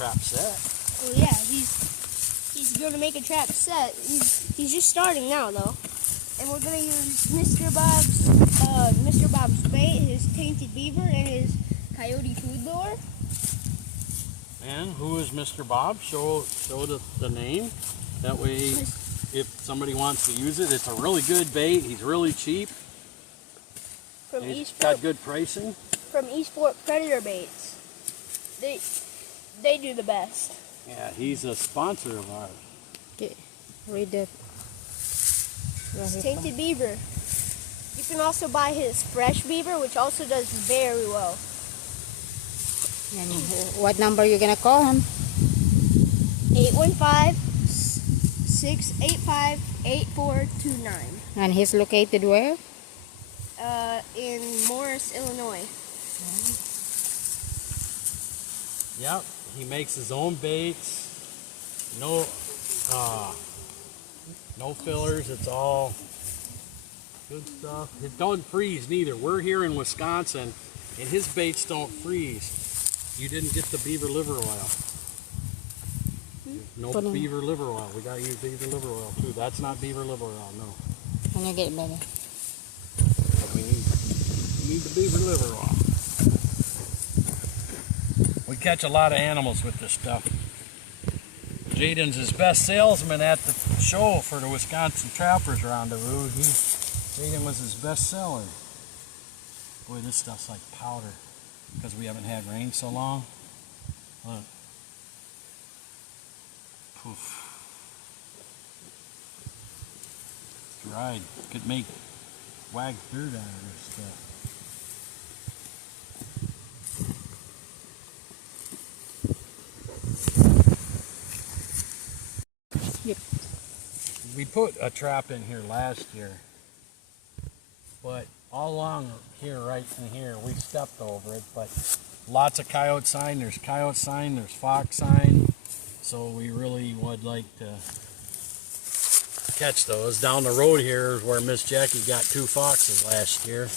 trap set. Well, yeah, he's going to make a trap set. He's just starting now, though. And we're going to use Mr. Bob's bait, his Tainted Beaver, and his Coyote food lure. And who is Mr. Bob? Show the name. That way, if somebody wants to use it, it's a really good bait. He's really cheap. He's got good pricing. From Eastport Predator Baits. They do the best. Yeah, he's a sponsor of ours. Okay, read that. Tainted Beaver. You can also buy his fresh beaver, which also does very well. And what number are you gonna call him? 815-685-8429. And he's located where? In Morris, Illinois. Yep, he makes his own baits. No fillers. It's all good stuff. It don't freeze neither. We're here in Wisconsin, and his baits don't freeze. You didn't get the beaver liver oil. No beaver liver oil. We gotta use beaver liver oil too. That's not beaver liver oil, no. Can you get it, baby? We need the beaver liver oil. We catch a lot of animals with this stuff. Jaden's his best salesman at the show for the Wisconsin Trappers Rendezvous. Jaden was his best seller. Boy, this stuff's like powder because we haven't had rain so long. Look. Poof. Dried. Could make wag dirt out of this stuff. Yep. We put a trap in here last year, but all along here, right in here, we stepped over it, but lots of coyote sign. There's coyote sign, there's fox sign, so we really would like to catch those. Down the road here is where Miss Jackie got 2 foxes last year.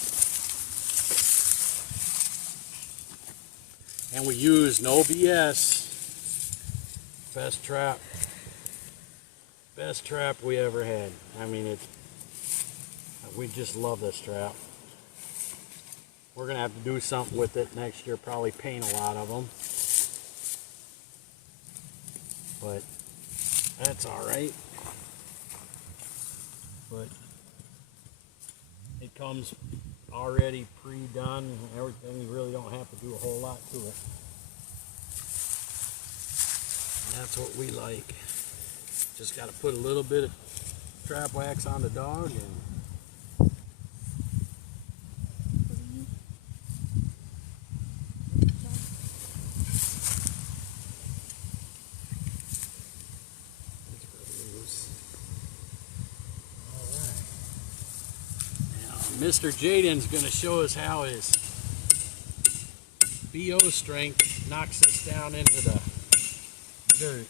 And we use no BS. Best trap we ever had. I mean, we just love this trap. We're gonna have to do something with it next year, probably paint a lot of them. But that's all right. But it comes already pre-done and everything. You really don't have to do a whole lot to it. And that's what we like. Just got to put a little bit of trap wax on the dog and Mr. Jaden's going to show us how his BO strength knocks us down into the dirt.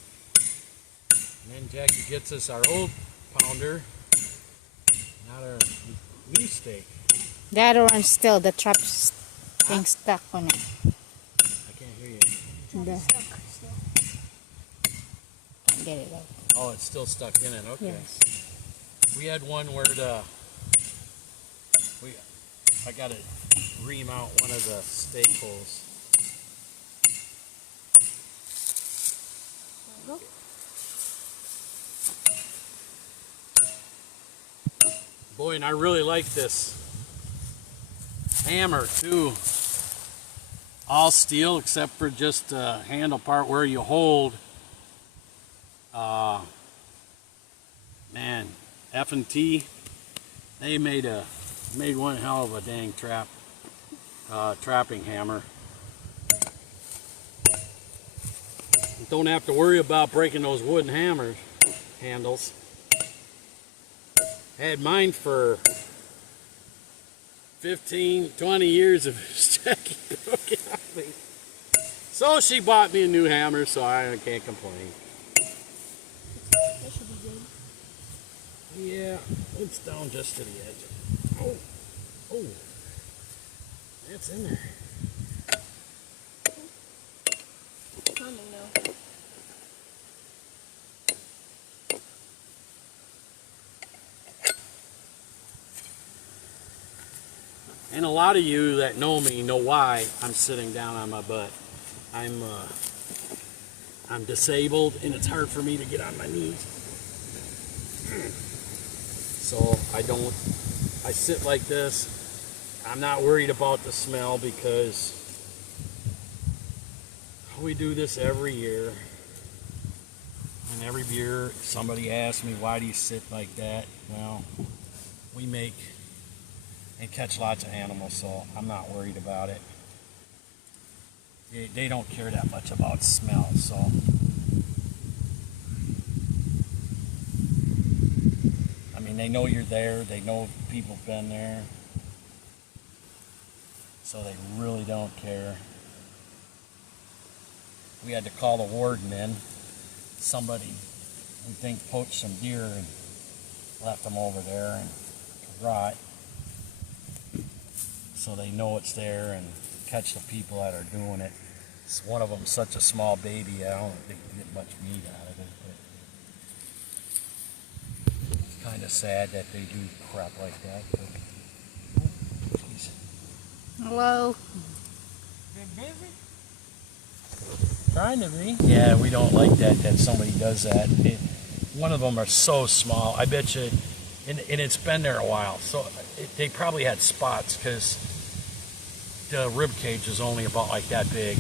And then Jackie gets us our old pounder, not our new steak. The other one still, the trap thing stuck on it. I can't hear you. Can't get it out. Oh, it's still stuck in it. Okay. Yes. We had one where I got to ream out one of the steak holes. Boy, and I really like this hammer too. All steel except for just the handle part where you hold. Man, F&T, they made one hell of a dang trapping hammer. You don't have to worry about breaking those wooden hammer handles. I had mine for 15, 20 years of Jackie broke it off me. So she bought me a new hammer, so I can't complain. That should be good. Yeah, it's down just to the edge. Oh, oh, that's in there. coming though. And a lot of you that know me know why I'm sitting down on my butt. I'm disabled and it's hard for me to get on my knees. So I sit like this. I'm not worried about the smell because we do this every year. And every year somebody asks me, why do you sit like that? Well, we make and catch lots of animals, so I'm not worried about it. They don't care that much about smell, so. I mean, they know you're there, they know people have been there, so they really don't care. We had to call the warden in. Somebody, we think, poached some deer and left them over there and to rot. So they know it's there and catch the people that are doing it. One of them's such a small baby, I don't think you get much meat out of it. But it's kind of sad that they do crap like that. But, oh, geez. Hello. Been busy? Trying to be. Yeah, we don't like that somebody does that. One of them are so small. I bet you, and it's been there a while. So they probably had spots because the rib cage is only about like that big.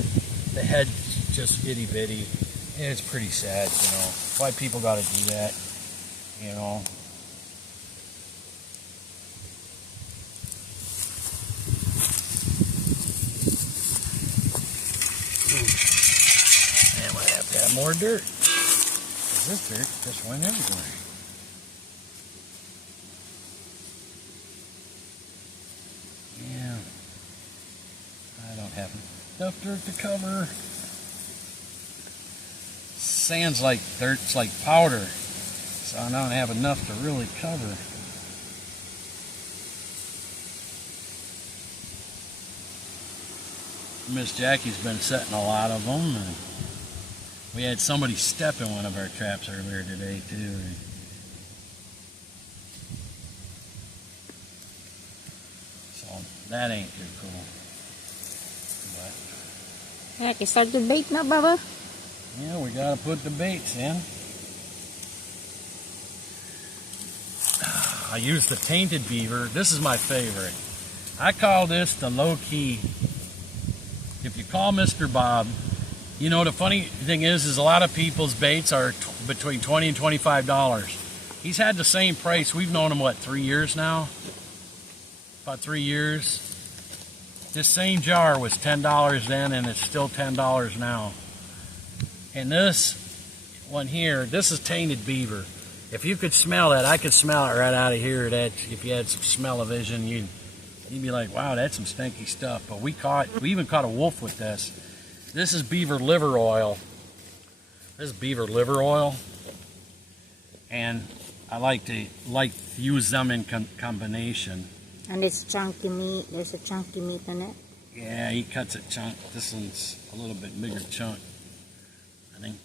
The head just itty bitty. And it's pretty sad, you know. Why people got to do that, you know. And we have to have more dirt. Because this dirt just went everywhere. Yeah. I don't have enough dirt to cover. Sand's like dirt's like powder. So I don't have enough to really cover. Miss Jackie's been setting a lot of them. And we had somebody step in one of our traps earlier today too. So that ain't too cool. But Yeah, you start the bait now, Baba? yeah, we gotta put the baits in. I use the Tainted Beaver. This is my favorite. I call this the low-key. If you call Mr. Bob, you know, the funny thing is a lot of people's baits are between $20 and $25. He's had the same price. We've known him, what, 3 years now? About 3 years. This same jar was $10 then, and it's still $10 now. And this one here, this is Tainted Beaver. If you could smell that, I could smell it right out of here. That if you had some smell-o-vision, you'd be like, wow, that's some stinky stuff. But we even caught a wolf with this. This is beaver liver oil. This is beaver liver oil. And I like to use them in combination. And it's chunky meat. There's a chunky meat in it. Yeah, he cuts it chunk. This one's a little bit bigger chunk, I think.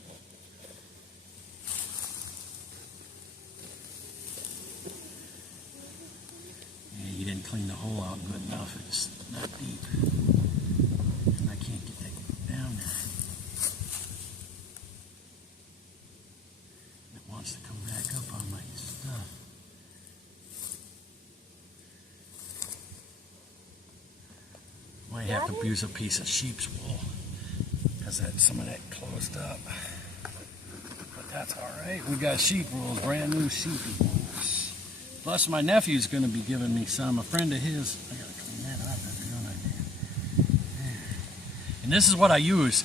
Yeah, you didn't clean the hole out good enough. It's not deep. And I can't get that down there. It wants to come back up on my stuff. Might have to use a piece of sheep's wool because some of that closed up. But that's all right. We got sheep wools, brand new sheepy wools. Plus, my nephew's going to be giving me some. A friend of his. I got to clean that up. And this is what I use.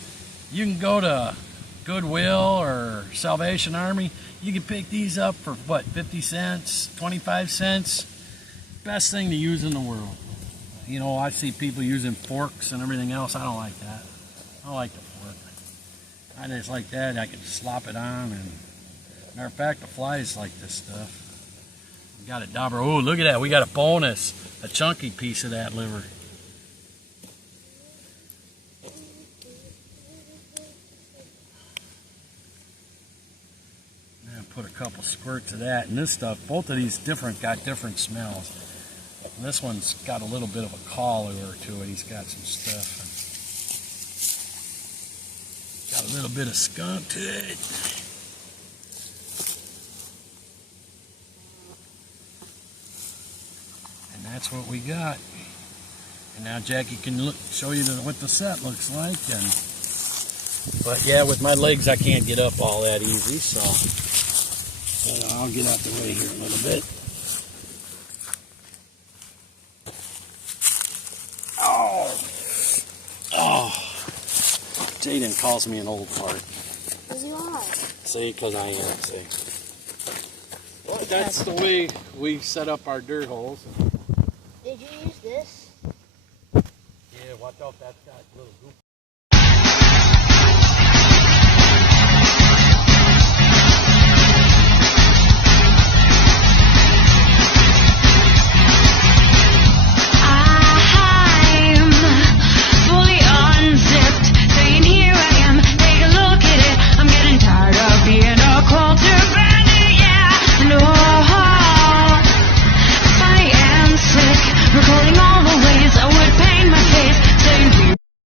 You can go to Goodwill or Salvation Army. You can pick these up for what, 50 cents, 25 cents. Best thing to use in the world. You know, I see people using forks and everything else. I don't like that. I don't like the fork. I just like that. I can slop it on. And matter of fact, the flies like this stuff. We got a dauber. Oh, look at that. We got a bonus. A chunky piece of that liver. put a couple squirts of that. And this stuff, both of these got different smells. And this one's got a little bit of a call lure to it. He's got some stuff. And got a little bit of skunk to it. And that's what we got. And now Jackie can show you what the set looks like. But yeah, with my legs I can't get up all that easy, so I'll get out the way here a little bit. Oh, Jaden calls me an old fart. Because you are. See, because I am, see. Well, that's the way we set up our dirt holes. Did you use this? Yeah, watch out, that's got little goop